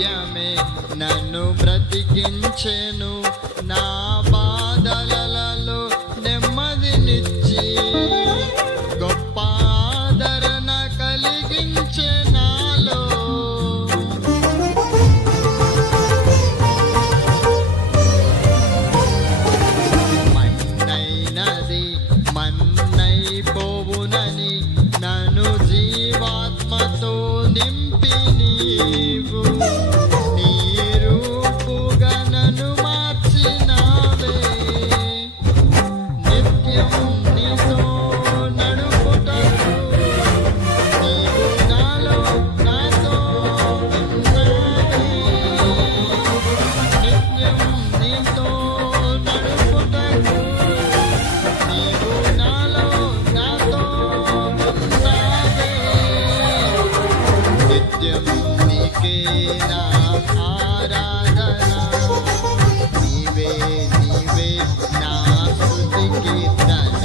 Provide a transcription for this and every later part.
వాక్యమే నన్ను బ్రతికించెను, నా బాధలలో నెమ్మదినిచ్చి గొప్ప ఆదరణ కలిగించే నాలో. మన్నైనది మన్నైపోవునని నన్ను జీవాత్మతో నింపి నీవు నీ రూపుగా నన్ను మార్చినావే. నిత్యం నీతో నడుపుటకు నీవు నాలో నాతో ఉన్నావే. నిత్యం నీతో నడుపుటకు నీవు నాలో నాతో ఉన్నావే. నిత్యం నీకే నా ఆరాధన, నీవే నీవే నా స్తుతి కీర్తన.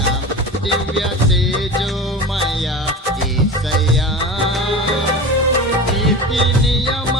దివ్య తేజోమయ యేసయ్యా, నీతి నియమ